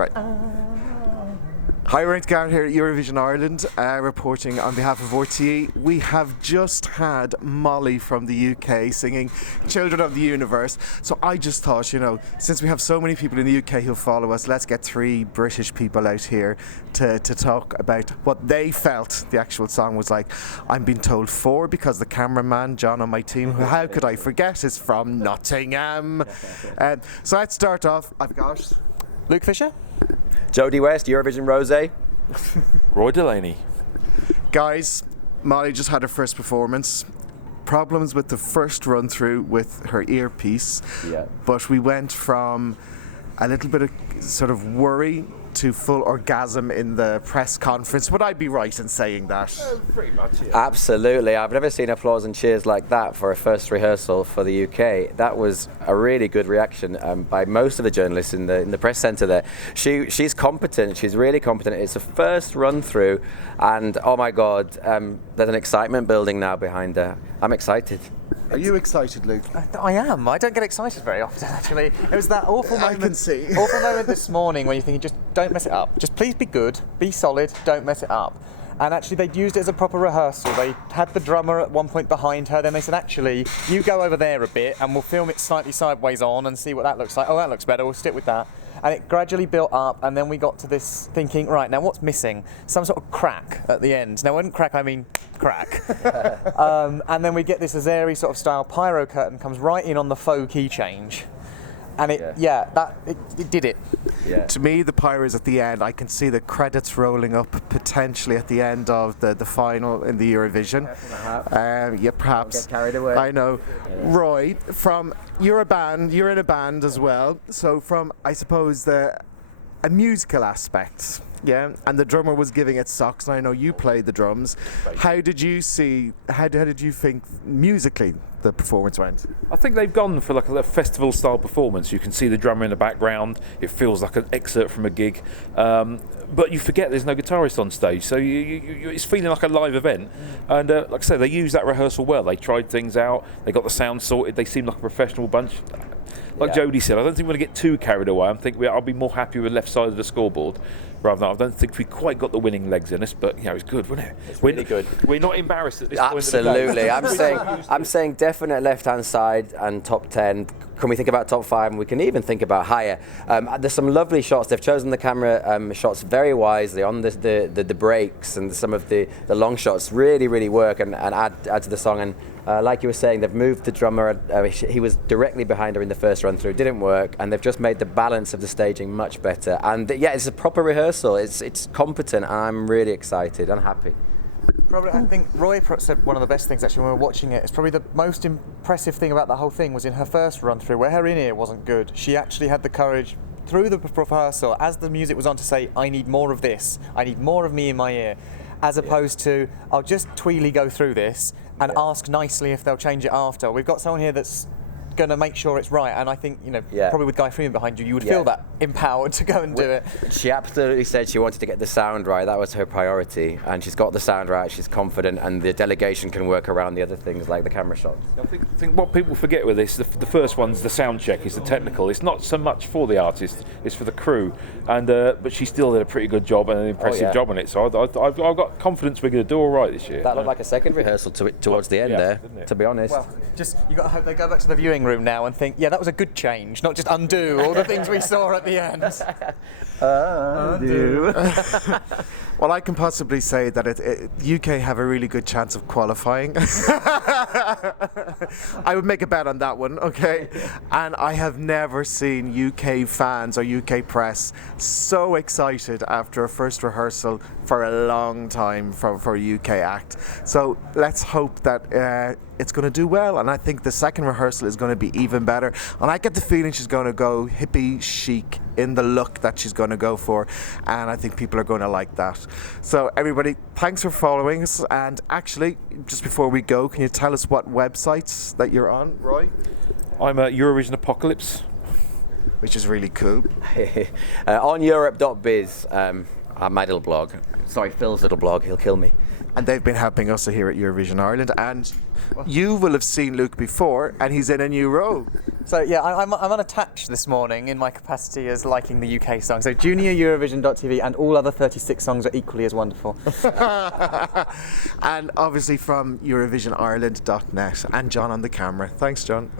Right. Hi, Ryan Garrett here at Eurovision Ireland, reporting on behalf of RTE. We have just had Molly from the UK singing Children of the Universe. So I just thought, you know, since we have so many people in the UK who follow us, let's get 3 British people out here to talk about what they felt the actual song was like. I'm being told 4 because the cameraman, John, on my team, who how could I forget, is from Nottingham. So let's start off. I've got Luke Fisher, Jodie West, Eurovision Rosé. Roy Delaney. Guys, Molly just had her first performance. Problems with the first run through with her earpiece. Yeah. But we went from a little bit of sort of worry to full orgasm in the press conference. Would I be right in saying that? Pretty much, yeah. Absolutely. I've never seen applause and cheers like that for a first rehearsal for the UK. That was a really good reaction by most of the journalists in the press centre there. She's competent. She's really competent. It's a first run through, and oh my God, there's an excitement building now behind her. I'm excited. Are you excited, Luke? I am. I don't get excited very often, actually. It was that awful moment. I can see. Awful moment this morning when you're thinking, just don't mess it up. Just please be good, be solid, don't mess it up. And actually, they'd used it as a proper rehearsal. They had the drummer at one point behind her. Then they said, actually, you go over there a bit and we'll film it slightly sideways on and see what that looks like. Oh, that looks better. We'll stick with that. And it gradually built up, and then we got to this thinking, right, now what's missing? Some sort of crack at the end. Now, when crack, I mean crack. And then we get this Azeri sort of style pyro curtain comes right in on the faux key change. And it did it. Yeah. To me, the pyro is at the end. I can see the credits rolling up potentially at the end of the final in the Eurovision. Yeah, perhaps. Don't get carried away. I know. Yeah. Roy, you're in a band as well. So from, I suppose, a musical aspect, yeah, and the drummer was giving it socks, and I know you played the drums. How did you think musically the performance went? I think they've gone for like a festival style performance. You can see the drummer in the background. It feels like an excerpt from a gig. But you forget there's no guitarist on stage, so it's feeling like a live event. And like I say, they used that rehearsal well. They tried things out. They got the sound sorted. They seemed like a professional bunch. Like Jodie said, I don't think we're going to get too carried away. I'll be more happy with the left side of the scoreboard rather than I don't think we quite got the winning legs in us, but you know, it's good, wasn't it? It's really good. We're not embarrassed at this Absolutely. point. Absolutely. I'm saying definite left-hand side and top 10. Can we think about top 5? And we can even think about higher. There's some lovely shots. They've chosen the camera shots very wisely on the breaks, and some of the long shots really, really work and add to the song. And like you were saying, they've moved the drummer. He was directly behind her in the first run through. It didn't work, and they've just made the balance of the staging much better. And yeah, it's a proper rehearsal. It's competent, and I'm really excited and happy. Probably, I think Roy said one of the best things actually when we were watching it. It's probably the most impressive thing about the whole thing was in her first run through, where her in-ear wasn't good. She actually had the courage through the rehearsal, as the music was on, to say, I need more of this. I need more of me in my ear. As opposed to, I'll just tweely go through this and ask nicely if they'll change it after. We've got someone here that's going to make sure it's right, and I think, you know, probably with Guy Freeman behind you, you would feel that empowered to go and do it. She absolutely said she wanted to get the sound right. That was her priority, and she's got the sound right. She's confident, and the delegation can work around the other things like the camera shots. I think what people forget with this, the first one's the sound check, is the technical. It's not so much for the artist, it's for the crew, and but she still did a pretty good job and an impressive job on it. So I've got confidence we're going to do all right this year. That looked like a second rehearsal towards the end there, to be honest. Well, just you got to hope they go back to the viewing room now and think, yeah, that was a good change, not just undo all the things we saw at the end. Undo. Well, I can possibly say that UK have a really good chance of qualifying. I would make a bet on that one, okay? And I have never seen UK fans or UK press so excited after a first rehearsal for a long time for a UK act. So let's hope that it's going to do well, and I think the second rehearsal is going to be even better. And I get the feeling she's going to go hippie chic in the look that she's going to go for, and I think people are going to like that. So everybody, thanks for following us. And actually, just before we go, can you tell us what websites that you're on, Roy? I'm at Eurovision Apocalypse, which is really cool. On Europe.biz. my little blog. Sorry, Phil's little blog. He'll kill me. And they've been helping us here at Eurovision Ireland. And you will have seen Luke before, and he's in a new role. So yeah, I'm unattached this morning in my capacity as liking the UK song. So Junior Eurovision.tv and all other 36 songs are equally as wonderful. And obviously from EurovisionIreland.net. And John on the camera. Thanks, John.